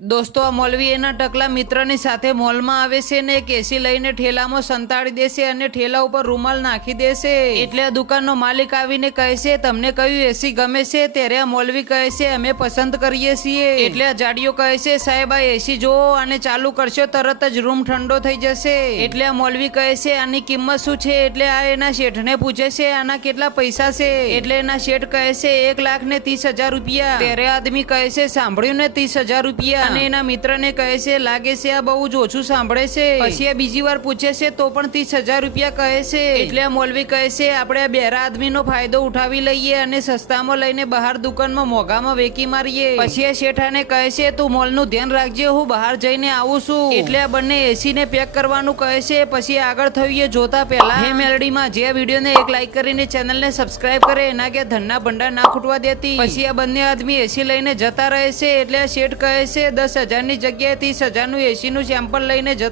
દોસ્તો આ મૌલવી એના ટકલા મિત્રની સાથે મોલમાં આવે છે ને એક એસી લઈને ઠેલામાં સંતાડી દેશે અને ઠેલા ઉપર રૂમાલ નાખી દેશે। એટલે આ દુકાનનો માલિક આવીને કહે છે તમને કયું એસી ગમે છે? ત્યારે આ મૌલવી કહે છે અમે પસંદ કરીએ છીએ। એટલે આ જાડિયો કહે છે સાહેબ આ એસી જોવો અને ચાલુ કરશો તરત જ રૂમ ઠંડો થઈ જશે। એટલે આ મૌલવી કહે છે આની કિંમત શું છે? એટલે આ એના શેઠને પૂછે છે આના કેટલા પૈસા છે? એટલે એના શેઠ કહે છે 1,30,000 રૂપિયા। ત્યારે આદમી કહે છે સાંભળ્યું ને 30,000 રૂપિયા। અને એના મિત્રને કહે છે લાગે છે આ બહુ જ ઓછું સાંભળે છે। પછી આ બીજી વાર પૂછે છે તો પણ 30,000 રૂપિયા કહે છે। એટલે આ મૌલવી કહે છે આપણે આ બેરા આદમીનો ફાયદો ઉઠાવી લઈએ અને સસ્તામાં લઈને બહાર દુકાનમાં મોંઘામાં વેકી મારીએ। પછી આ શેઠાને કહે છે તું મોલનું ધ્યાન રાખજે હું બહાર જઈને આવું છું। એટલે આ બંને એસીને પેક કરવાનું કહે છે। પછી આગળ થયું એ જોતા પહેલા હે મેલડીમાં જે વિડીયોને એક લાઈક કરીને ચેનલને સબસ્ક્રાઇબ કરે એના કે ધનના ભંડાર ના ખૂટવા દેતી। પછી આ બંને આદમી એસી લઈને જતા રહે છે। એટલે આ શેઠ કહે છે 10,000 ની જગ્યાએ 30,000 નું એસી નું સેમ્પલ લઈને જતા